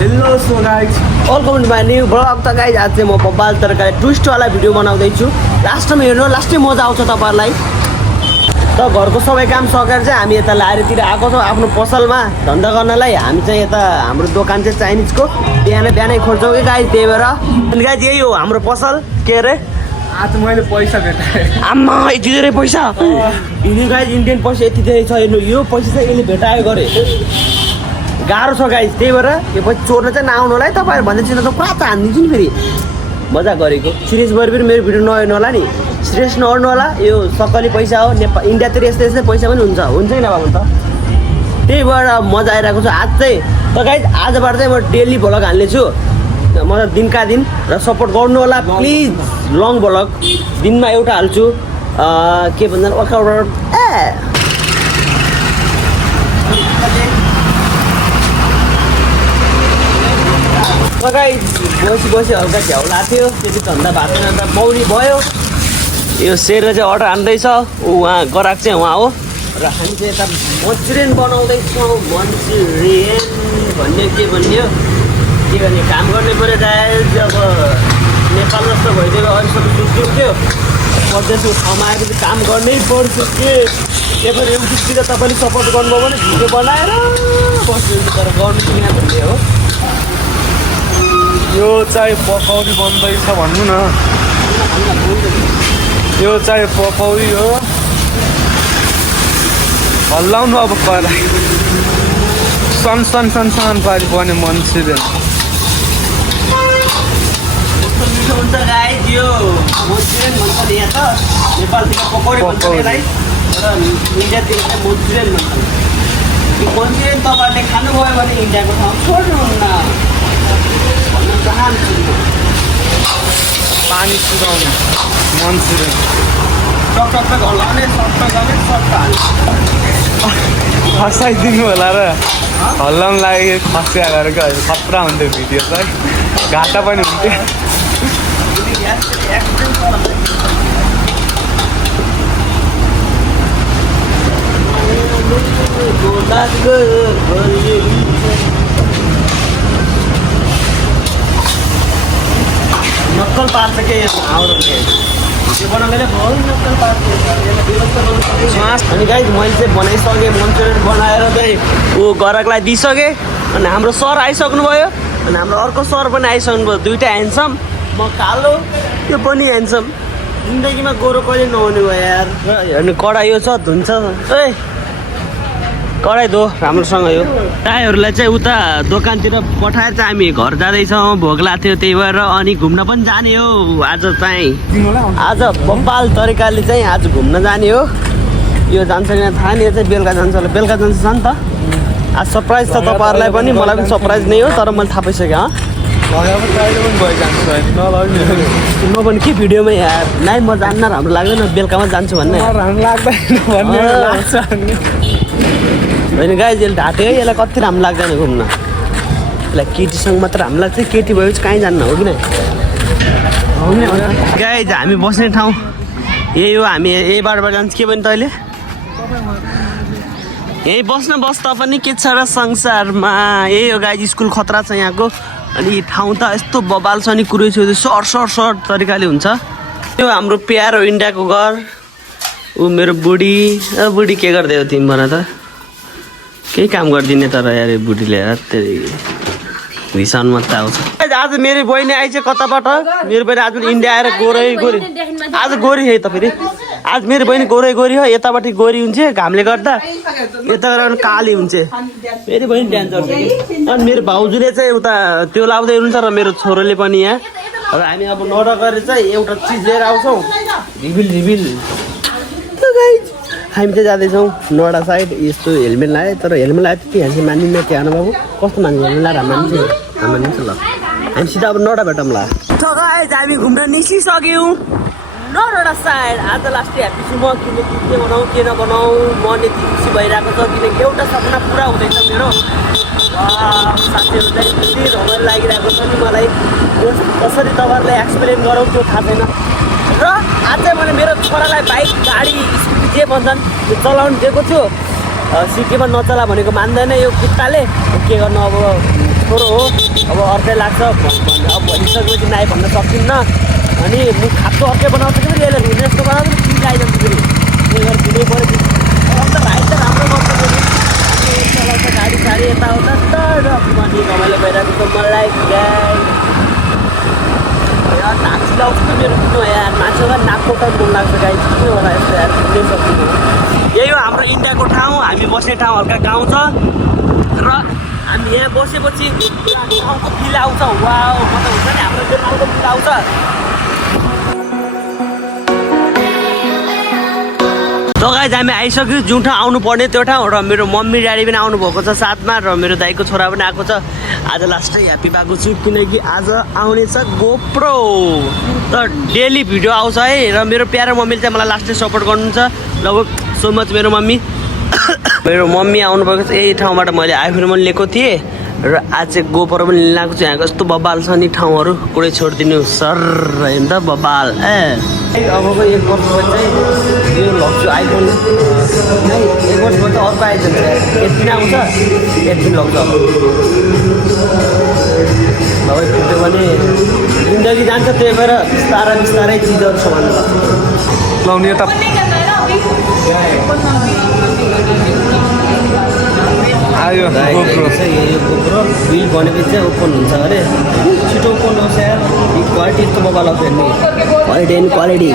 Hello so guys welcome to my new blog. त guys आज चाहिँ म बब्बाल तरकारी ट्विस्टवाला भिडियो बनाउँदैछु। लास्टमा हेर्नु, लास्टै मजा आउँछ तपाईँहरूलाई। त घरको सबै काम सकेर चाहिँ हामी यता लारीतिर आएको छौँ आफ्नो पसलमा धन्दा गर्नलाई। हामी चाहिँ यता हाम्रो दोकान चाहिँ चाइनिजको बिहानै खोल्छौँ कि गाइज, त्यही भएर अनि गाइज यही हो हाम्रो पसल। के अरे आज मैले पैसा भेटाएँ। आम्मा यति धेरै पैसा, यिनी गाइज इन्डियन पैसा यति धेरै छ। हेर्नु, यो पैसा चाहिँ यसले भेटायो गरे। गाह्रो छ गाइज, त्यही भएर यो पैसा चोर्न चाहिँ नआउनु होला है तपाईँहरू भन्दै चिन्ता त पुरा त हानिदिन्छु नि। फेरि मजा गरेको, सिरियस भएर फेरि मेरो भिडियो नहेर्नु होला नि, सिरियस नगर्नु होला। यो सक्कली पैसा हो, नेपाल इन्डियातिर यस्तै पैसा पनि हुन्छ कि नभएको त। त्यही भएर मजा आइरहेको छ आज चाहिँ। त गाइज आजबाट चाहिँ म डेली भ्लग हाल्नेछु, मतलब दिनका दिन, र सपोर्ट गर्नु होला प्लिज। लङ भ्लग दिनमा एउटा हाल्छु। के भन्छ वर्कआउट बसी हल्का झ्याउ लाग्थ्यो, त्यो धन्दा भएको छैन त मौरी भयो। यो सेर चाहिँ अर्डर हान्दैछ, उहाँ ग्राहक चाहिँ उहाँ हो। र हामी चाहिँ यता मन्चुरियन बनाउँदैछौँ। मन्चुरियन भन्ने के भन्ने काम गर्नै पऱ्यो गाइज। अब नेपाल जस्तो भइदियो अहिलेसम्म सुत्थ्यो, परदेशको ठाउँमा आएपछि काम गर्नै पर्छ के। त्यही भएर युट्युबतिर तपाईँले सपोर्ट गर्नुभयो भने भिडियो बनाएर बस्नु, तर गर्नु किन भन्ने हो। यो चाहिँ पकौडी बन्दैछ भन्नु न, यो चाहिँ पकौडी हो। हल्लाउनु अब कराई सन पारी बन्यो मन्चुरियन। मिठो हुन्छ गाइज, यो मन्चुरियन भन्छ नि यहाँ त, नेपालतिर पकौडी भन्छ यसलाई, र इन्डियातिर चाहिँ मन्चुरियन भन्छ। यो मन्चुरियन तपाईँहरूले खानुभयो भने इन्डियाको ठाउँ छोड्नुहुन्न भन्न चाहन्छु। पानी सुधाउने मन्चुरियन टक हल्लाउने, सट्ट हाल्ने। फसाइदिनु होला र हल्लाउनु लागि खसिया गरेको खतरा हुन्थ्यो भिडियो चाहिँ, घाटा पनि हुन्थ्यो। नक्कल पार्छ के नक्कल पार्छ। अनि गाइज मैले चाहिँ बनाइसकेँ, मन्चुरियन बनाएर चाहिँ ऊ ग्राहकलाई दिइसकेँ। अनि हाम्रो सर आइसक्नुभयो, अनि हाम्रो अर्को सर पनि आइसक्नुभयो। दुइटा ह्यान्डसम, म कालो, त्यो पनि ह्यान्डसम। जिन्दगीमा गोरो कहिले नहुने भयो यार। र हेर्नु कडाई यो छ, धुन्छ ए कडाई धो राम्रोसँग। यो टाइहरूलाई चाहिँ उता दोकानतिर पठाएर चाहिँ हामी घर जाँदैछौँ, भोक लाग्थ्यो त्यही भएर। अनि घुम्न पनि जाने हो आज चाहिँ। आज बब्बाल तरिकाले चाहिँ आज घुम्न जाने हो। यो जान्छ कि थाहा नि, यो चाहिँ बेलुका जान्छ होला, बेलुका जान्छ नि त। आज सरप्राइज छ तपाईँहरूलाई पनि, मलाई पनि सरप्राइज नै हो, तर मैले थाहा पाइसकेँ। म पनि के भिडियोमा यार नाइ, म जान्न, राम्रो लाग्दैन, बेलुकामा जान्छु भन्ने होइन गाइज। यसले ढाँट्यो है, यसलाई कति राम्रो लाग्दैन घुम्न। यसलाई केटीसँग मात्र राम्रो लाग्छ, केटी भएपछि कहीँ जान्न हो कि नै। गाइज हामी बस्ने ठाउँ यही हो, हामी यही बाटोबाट जान्छ। के भने तैँले यहीँ बस त पनि के छ र संसारमा। यही हो गाइज, स्कुल खतरा छ यहाँको। अनि ठाउँ त यस्तो बबाल छ नि, कुरै छ सर्ट तरिकाले हुन्छ। यो हाम्रो प्यारो इन्डियाको घर। ऊ मेरो बुढी, बुढी के गर्दै हो तिमी भन त? केही काम गरिदिने तर यार बुढीले यार, त्यही रिसाउनु मात्रै आउँछ। आज मेरो बहिनी आइछ कताबाट, मेरो बहिनी आज इन्डिया आएर गोरै आज गोरी है त। फेरि आज मेरो बहिनी गोरै हो, यताबाट गोरी हुन्छ घामले गर्दा, यता काली हुन्छ। मेरो बहिनी डान्सर छ। अनि मेरो भाउजूले चाहिँ उता त्यो लाउँदै हुनुहुन्छ, र मेरो छोरोले पनि यहाँ। र हामी अब नडा गरेर चाहिँ एउटा चिज लिएर आउँछौँ, रिभिल। हामी चाहिँ जाँदैछौँ नडा साइड। यस्तो हेलमेट लगायो, तर हेलमेट लगायो त्यति हामी मानिन्न। के आना बाबु कस्तो मान्छ हेलमेट लगाएर मानिन्छ ल। हामी सिधा अब नडा भेटौँ ल। हामी घुम्न निस्किसक्यौँ नडा साइड। आज लास्ट ह्याप्पी छु म, किनकि के बनाऊँ के नबनाऊँ म यति खुसी भइरहेको छ, किनकि एउटा सपना पुरा हुँदैछ मेरो। साथीहरू चाहिँ यति रमाइलो लागिरहेको छ नि मलाई। कसरी तपाईँहरूलाई एक्सप्लेन गरौँ त्यो थाहा छैन। र आज चाहिँ मैले मेरो छोरालाई बाइक, गाडी, जे भन्छन् त्यो चलाउनु दिएको छु सिटीमा नचला भनेको मान्दैन यो कुत्ताले के गर्नु अब छोरो हो अब अर्कै लाग्छ अब भनिसकेपछि नाइ भन्न सक्दिनँ अनि म खाप्तो अर्कै बनाउँछ कि यसले रुने जस्तो बनाउँछ कि आइजान्छ फेरि त्यो गरेर दिनै पऱ्यो अन्त भाइ त राम्रो गर्छ फेरि चलाउँछ गाडी साडी यताउता तर पनि रमाइलो भइरहेको छ मलाई नाच्नु लाउँछ त मेरो किन यार मान्छेलाई नाकको त मन लाग्छ गाई किन होला यस्तो यार घुम्नै सक्दिनँ यही हो हाम्रो इन्डियाको ठाउँ हामी बस्ने ठाउँ हल्का गाउँ छ र हामी यहाँ बसेपछि गाउँको फिल आउँछ वा मतलब हुन्छ नि हाम्रो नेपालको फिल आउँछ त गाइज हामी आइसक्यो जुन ठाउँ आउनु पर्ने त्यो ठाउँ र मेरो मम्मी ड्याडी पनि आउनुभएको छ साथमा र मेरो दाइको छोरा पनि आएको छ आज लास्टै ह्याप्पी भएको छु किनकि आज आउने छ गोप्रो त डेली भिडियो आउँछ है र मेरो प्यारो मम्मीले चाहिँ मलाई लास्टै सपोर्ट गर्नुहुन्छ लगभग सो मच मेरो मम्मी मेरो मम्मी आउनुभएको छ यही ठाउँबाट मैले आइफोन पनि लिएको थिएँ र आज चाहिँ गोप्रो पनि लिन आएको छु यहाँको यस्तो बब्बाल छ नि ठाउँहरू कुनै छोडिदिनु सर होइन त बब्बाल अबको 1 वर्षपछि चाहिँ यो लग्छु आइफोन है 1 वर्षपछि अर्को आइजान्छ यति नै आउँछ यति लग्छ नभए फुट्यो भने जिन्दगी जान्छ त्यही भएर बिस्तारै बिस्तारै चिजहरू सामान लाउने त आयो गोप्रो बिल बनेपछि चाहिँ ओपन हुन्छ अरे छिटो ओपन होस् यार क्वालिटी यस्तो मोबाइल आउँछ हेर्नु क्वालिटी एन्ड क्वालिटी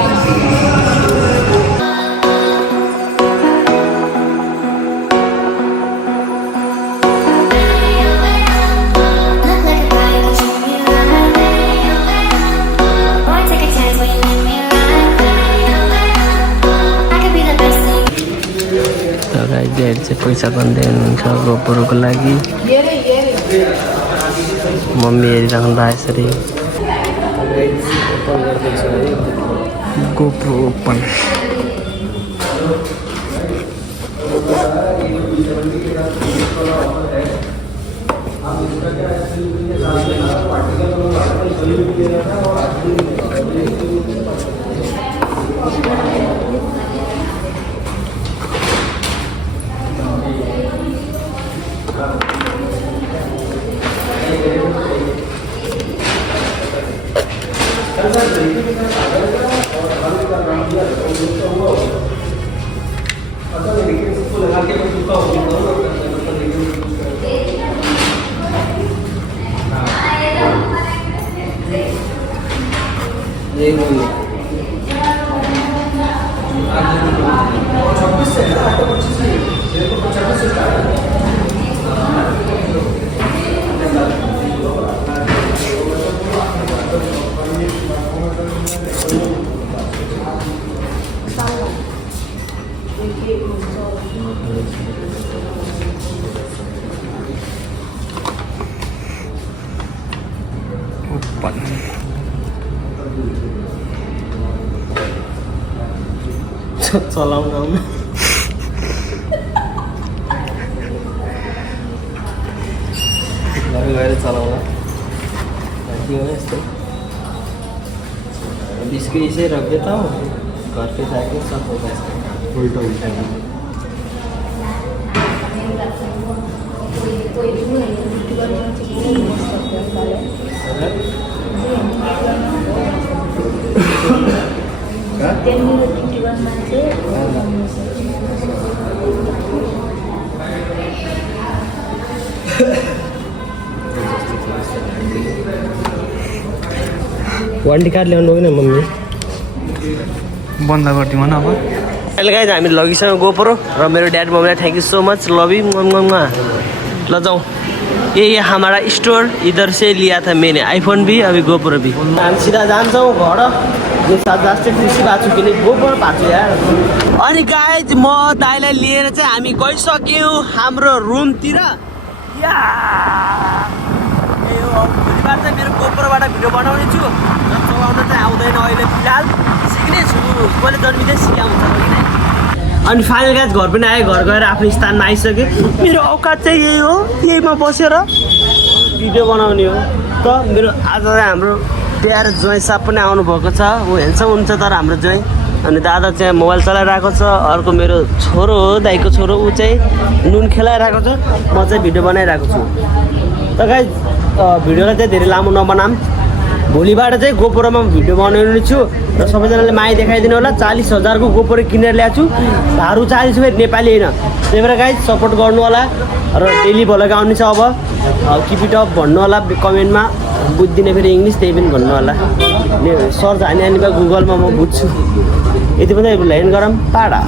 चाहिँ पैसा भन्दै हुनुहुन्छ गोप्रोको लागि मम्मी हेरिराख्नु भएको यसरी गोप्रो ओपन चलाउन आउनु गएर चलाउन के हो यस्तो बिस्किट रखे त घरकै साइकल सब उल्टो उल्टा वारंटी कार्ड ल्याउनु हो कि मम्मी बन्द गरिदिउँ न अब अहिले गाइज हामी लगिसक्यो गोप्रो र मेरो ड्याड मम्मीलाई thank you so much love you mama ल जाऊ ये हमारा स्टोर इधर से लिया था मैंने आईफोन भी अभी गोप्रो भी हामी सिधा जान्छौँ घर जो साथ लास्टै खुसी भएको छु किन गोप्रो भएको छु यार अनि गाइज म दाइलाई लिएर चाहिँ हामी गइसक्यौँ हाम्रो रुमतिर या भोलिबार चाहिँ मेरो गोप्रोबाट भिडियो बनाउने छु चलाउन चाहिँ आउँदैन अहिले फिलहाल सिक्ने छु मैले जन्मिँदै सिकाउँछ अनि फाइनल गाइज घर पनि आयो घर गएर आफ्नो स्थानमा आइसकेँ मेरो औकात चाहिँ यही हो यहीमा बसेर भिडियो बनाउने हो त मेरो आज चाहिँ हाम्रो प्यारो ज्वाइँ साहब पनि आउनुभएको छ ऊ हेर्छ हुन्छ तर हाम्रो ज्वाइँ अनि दादा चाहिँ मोबाइल चलाइरहेको छ अर्को मेरो छोरो हो दाइको छोरो ऊ चाहिँ नुन खेलाइरहेको छ म चाहिँ भिडियो बनाइरहेको छु त गाइज भिडियोलाई चाहिँ धेरै लामो नबनाम भोलिबाट चाहिँ गोप्रोमा भिडियो बनाउने छु र सबैजनाले माया देखाइदिनु होला 40,000 को गोप्रो किनेर ल्याएको छु धारू 40 फेरि नेपाली होइन त्यही भएर गाइज सपोर्ट गर्नु होला र डेली भ्लग आउने छ अब किप इट अप भन्नु होला कमेन्टमा बुझ्दिनँ फेरि इङ्ग्लिस त्यही पनि भन्नु होला सर्च हानी हानी गुगलमा म बुझ्छु यति पनि ल्यान्ड गरौँ टाढा